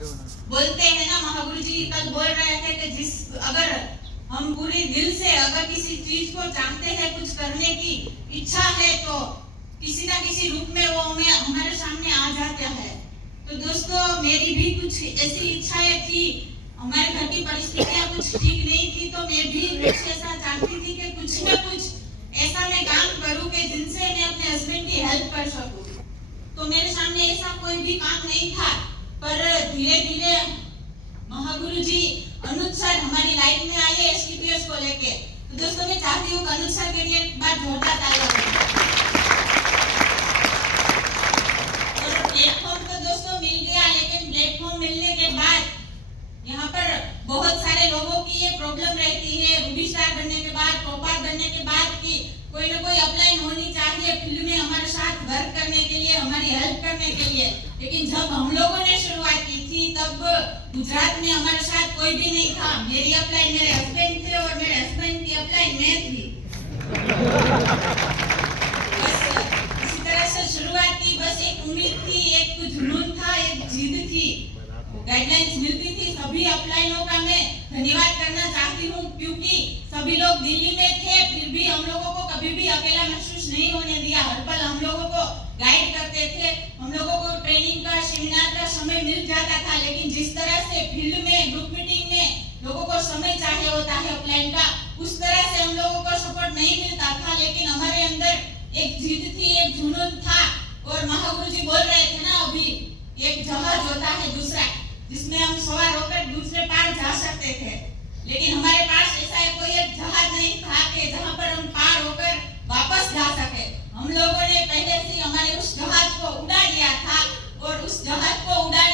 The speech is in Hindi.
बोलते हैं ना, महागुरु जी कल बोल रहे थे कि अगर हम पूरे दिल से अगर किसी चीज को चाहते हैं, कुछ करने की इच्छा है, तो किसी ना किसी रूप में वो हमारे सामने आ जाता है। तो दोस्तों, मेरी भी कुछ ऐसी इच्छाएं थी, हमारे घर की परिस्थितियां कुछ ठीक नहीं थी, तो मैं भी कुछ ऐसा चाहती थी कि कुछ न कुछ ऐसा मैं काम करूं कि जिनसे मैं अपने हस्बैंड की हेल्प कर सकूं। तो मेरे सामने ऐसा कोई भी काम नहीं था, पर धीरे धीरे महागुरु जी अनुज सर हमारी लाइफ में आए एसटीपीएस को लेके। तो दोस्तों, मैं चाहती हूँ अनुज सर के लिए एक बार जोरदार तालियां बजाएं। और प्लेटफॉर्म तो दोस्तों मिल गया, लेकिन प्लेटफॉर्म मिलने के बाद यहाँ पर बहुत सारे लोगों की ये प्रॉब्लम रहती है, रूबी स्टार बनने के बाद, टॉपर बनने के बाद कि कोई ना कोई अपलाइन होनी चाहिए फील्ड में हमारे साथ वर्क करने के लिए, हमारी हेल्प करने के लिए। लेकिन जब हम लोगों ने शुरुआत की थी, तब गुजरात में हमारे साथ कोई भी नहीं था। मेरी अपलाइन मेरे हस्बैंड थे और मेरे हस्बैंड की अपलाइन मैं थी। बस इसी तरह से शुरुआत की। बस एक उम्मीद थी, एक जुनून था, एक जिद थी। गाइडलाइंस मिलती थी सभी अपलाइनों का मैं धन्यवाद करना चाहती हूँ, क्योंकि सभी लोग दिल्ली में थे, फिर भी हम लोगों को कभी भी अकेला महसूस नहीं होने दिया। हर पल हम लोगों को गाइड करते थे, हम लोगों को ट्रेनिंग का, सेमिनार का समय मिल जाता था। लेकिन जिस तरह से फील्ड में, ग्रुप मीटिंग में लोगों को समय चाहिए होता है अपलाइन का, उस तरह से हम लोगों को सपोर्ट नहीं मिलता था। लेकिन हमारे अंदर एक जिद थी, एक जुनून था। और महागुरु जी बोल रहे थे ना अभी, एक जहाज होता है दूसरा, जिसमें हम सवार होकर दूसरे पार जा सकते थे। लेकिन हमारे पास ऐसा कोई एक जहाज नहीं था कि जहां पर हम पार होकर वापस जा सके। हम लोगों ने पहले से हमारे उस जहाज को उड़ा दिया था, और उस जहाज को उड़ा